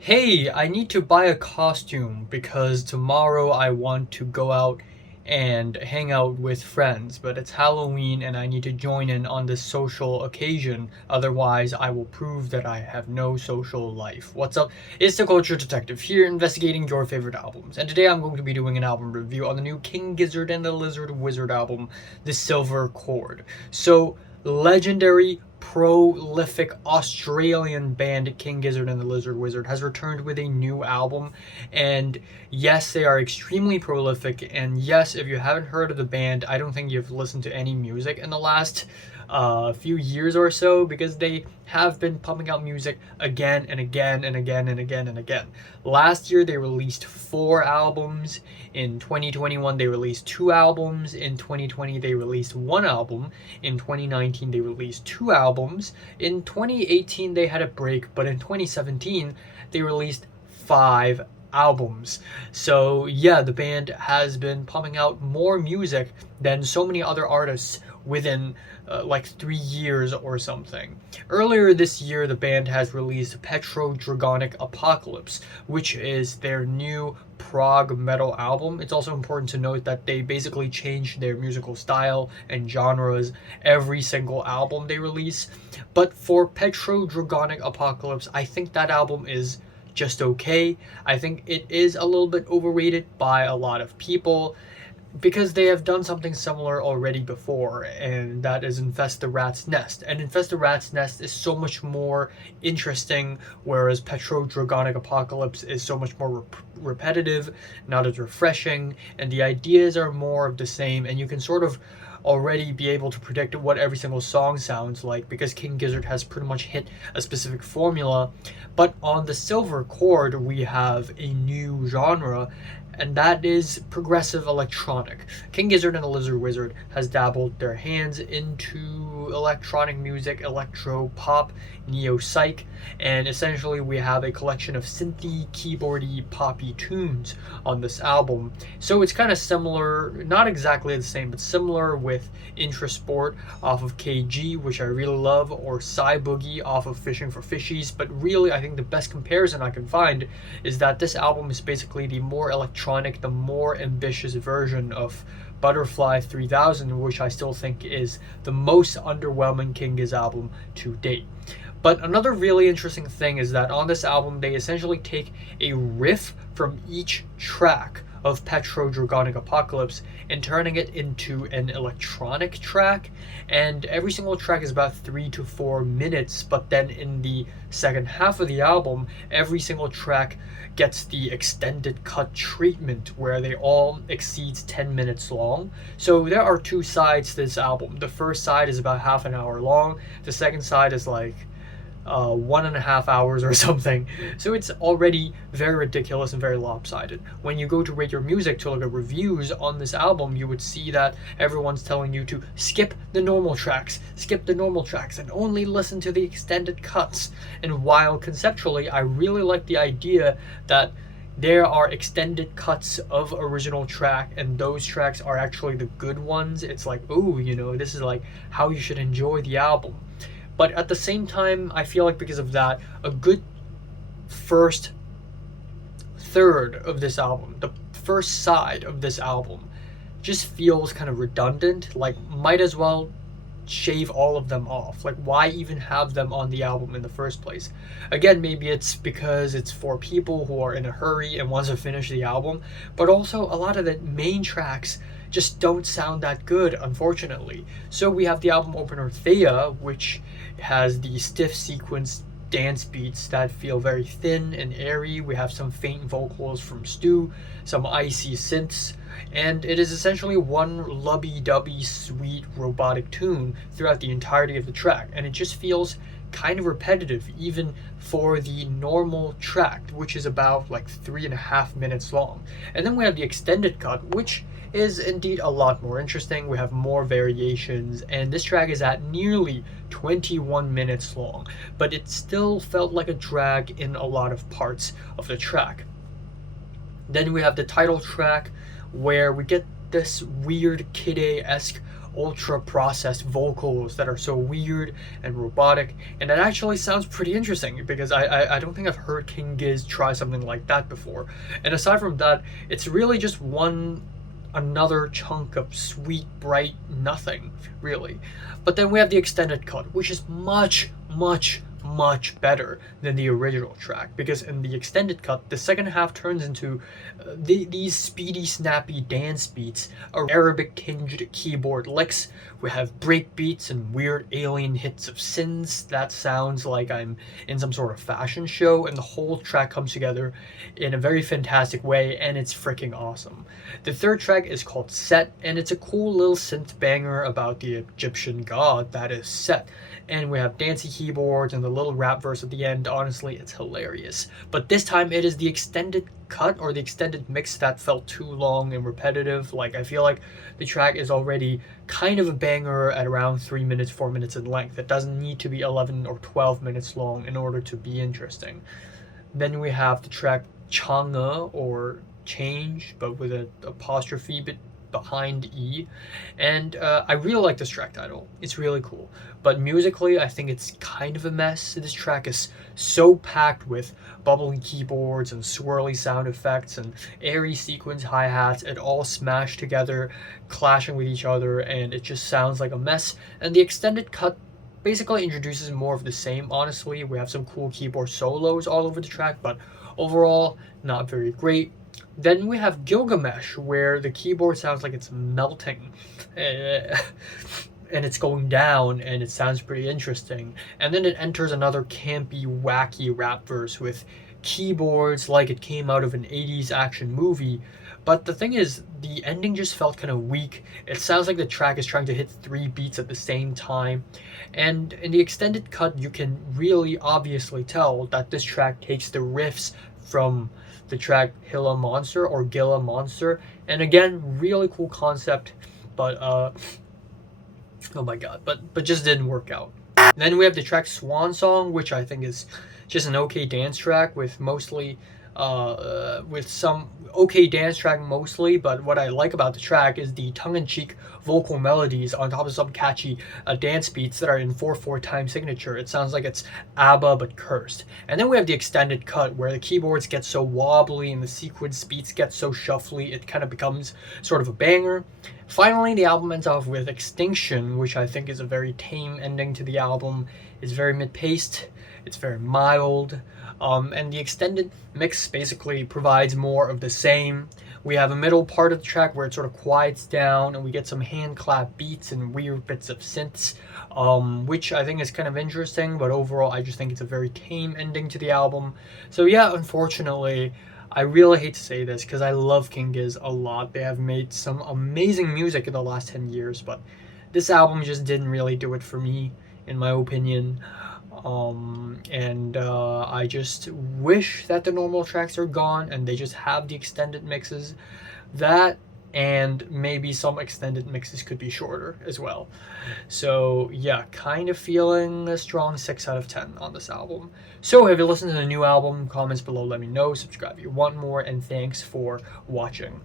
Hey, I need to buy a costume because tomorrow I want to go out and hang out with friends, but it's Halloween and I need to join in on this social occasion. Otherwise, I will prove that I have no social life. What's up? It's the Culture Detective here investigating your favorite albums. And today I'm going to be doing an album review on the new King Gizzard and the Lizard Wizard album, The Silver Cord. So, legendary prolific Australian band King Gizzard and the Lizard Wizard has returned with a new album, and yes, they are extremely prolific, and yes, if you haven't heard of the band, I don't think you've listened to any music in the last few years or so, because they have been pumping out music again and again and again and again and again. Last year they released 4 albums. In 2021 they released 2 albums. In 2020 they released 1 album. In 2019 they released 2 albums. In 2018 they had a break, but in 2017 they released 5 albums. So yeah, the band has been pumping out more music than so many other artists within like 3 years or something. Earlier this year, the band has released Dragonic Apocalypse, which is their new prog metal album. It's also important to note that they basically changed their musical style and genres every single album they release. But for Dragonic Apocalypse, I think that album is just okay. I think it is a little bit overrated by a lot of people, because they have done something similar already before, and that is Infest the Rat's Nest. And Infest the Rat's Nest is so much more interesting, whereas Dragonic Apocalypse is so much more repetitive, not as refreshing, and the ideas are more of the same, and you can sort of already be able to predict what every single song sounds like, because King Gizzard has pretty much hit a specific formula. But on the Silver Cord, we have a new genre, and that is progressive electronic. King Gizzard and the Lizard Wizard has dabbled their hands into electronic music, electro pop, Neo-Psych, and essentially we have a collection of synthy, keyboardy, poppy tunes on this album. So it's kind of similar, not exactly the same, but similar with Intrasport off of KG, which I really love, or Psy Boogie off of Fishing for Fishies. But really, I think the best comparison I can find is that this album is basically the more electronic, the more ambitious version of Butterfly 3000, which I still think is the most underwhelming King Giz album to date. But another really interesting thing is that on this album, they essentially take a riff from each track of Dragonic Apocalypse and turning it into an electronic track. And every single track is about 3 to 4 minutes, but then in the second half of the album, every single track gets the extended cut treatment, where they all exceeds 10 minutes long. So there are 2 sides to this album. The first side is about half an hour long. The second side is like 1.5 hours or something. So it's already very ridiculous and very lopsided. When you go to rate your music to look at reviews on this album, you would see that everyone's telling you to skip the normal tracks, and only listen to the extended cuts. And while conceptually I really like the idea that there are extended cuts of original track, and those tracks are actually the good ones, it's like, oh, this is like how you should enjoy the album. But at the same time, I feel like because of that, a good first third of this album, the first side of this album, just feels kind of redundant. Like, might as well shave all of them off. Like, why even have them on the album in the first place? Again, maybe it's because it's for people who are in a hurry and want to finish the album, but also a lot of the main tracks just don't sound that good, unfortunately. So we have the album opener Thea, which has the stiff sequence dance beats that feel very thin and airy. We have some faint vocals from Stu, some icy synths, and it is essentially one lubby-dubby sweet robotic tune throughout the entirety of the track, and it just feels kind of repetitive even for the normal track, which is about like 3.5 minutes long. And then we have the extended cut, which is indeed a lot more interesting. We have more variations, and this track is at nearly 21 minutes long, but it still felt like a drag in a lot of parts of the track. Then we have the title track, where we get this weird Kid A-esque ultra processed vocals that are so weird and robotic, and it actually sounds pretty interesting because I don't think I've heard King Giz try something like that before. And aside from that, it's really just another chunk of sweet, bright nothing, really. But then we have the extended cut, which is much, much, much better than the original track, because in the extended cut the second half turns into these speedy, snappy dance beats, Arabic tinged keyboard licks. We have break beats and weird alien hits of synths that sounds like I'm in some sort of fashion show, and the whole track comes together in a very fantastic way, and it's freaking awesome. The third track is called Set, and it's a cool little synth banger about the Egyptian god that is Set. And we have dancey keyboards and the little rap verse at the end. Honestly, it's hilarious. But this time it is the extended cut or the extended mix that felt too long and repetitive. Like, I feel like the track is already kind of a banger at around 3 minutes, 4 minutes in length. It doesn't need to be 11 or 12 minutes long in order to be interesting. Then we have the track Chang'e, or change, but with an apostrophe bit behind E, and I really like this track title. It's really cool, but musically I think it's kind of a mess. This track is so packed with bubbling keyboards and swirly sound effects and airy sequence hi-hats, it all smashed together, clashing with each other, and it just sounds like a mess. And the extended cut basically introduces more of the same. Honestly, we have some cool keyboard solos all over the track, but overall not very great. Then we have Gilgamesh, where the keyboard sounds like it's melting and it's going down, and it sounds pretty interesting. And then it enters another campy, wacky rap verse with keyboards like it came out of an 80s action movie. But the thing is, the ending just felt kind of weak. It sounds like the track is trying to hit 3 beats at the same time. And in the extended cut, you can really obviously tell that this track takes the riffs from the track Hilla Monster or Gilla Monster. And again, really cool concept, but oh my god, but just didn't work out. Then we have the track Swan Song, which I think is just an okay dance track with mostly with some okay dance track mostly, but what I like about the track is the tongue-in-cheek vocal melodies on top of some catchy dance beats that are in 4/4 time signature. It sounds like it's ABBA but cursed. And then we have the extended cut where the keyboards get so wobbly and the sequence beats get so shuffly it kind of becomes sort of a banger. Finally, the album ends off with Extinction, which I think is a very tame ending to the album. It's very mid-paced, it's very mild, and the extended mix basically provides more of the same. We have a middle part of the track where it sort of quiets down and we get some hand clap beats and weird bits of synths, which I think is kind of interesting, but overall I just think it's a very tame ending to the album. So yeah, unfortunately, I really hate to say this because I love King Giz a lot. They have made some amazing music in the last 10 years, but this album just didn't really do it for me, in my opinion. I just wish that the normal tracks are gone and they just have the extended mixes. That, and maybe some extended mixes could be shorter as well. So yeah, kind of feeling a strong 6 out of 10 on this album. So have you listened to the new album? Comments below, let me know. Subscribe if you want more, and thanks for watching.